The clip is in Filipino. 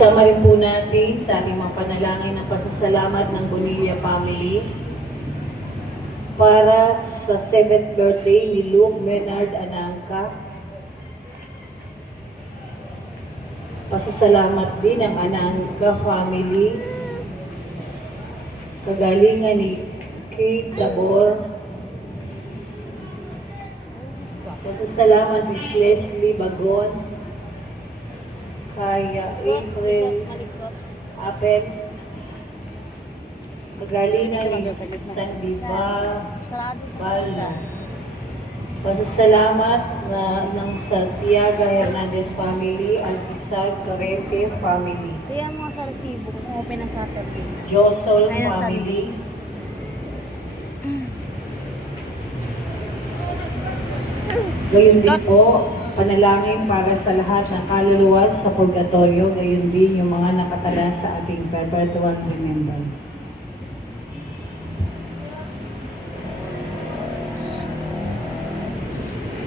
Isama rin po natin sa ating mga panalangin ng pasasalamat ng Bonilla family para sa 7th birthday ni Luke Leonard Anangka. Pasasalamat din ang Anangka family, kagalingan ni Kate Tabor. Pasasalamat ni Leslie Bagon, kay April Apen, kagalingan ni Sandiva Bala. Pasasalamat ng Santiago Hernandez family, Alpisag Carete family, Kaya mga sa resibo kung open na Saturday. Josol Ay, nasa family, gayon din po, panalangin para sa lahat ng kaluluwas sa purgatorio, gayon din yung mga nakatala sa ating perpetual remembrance.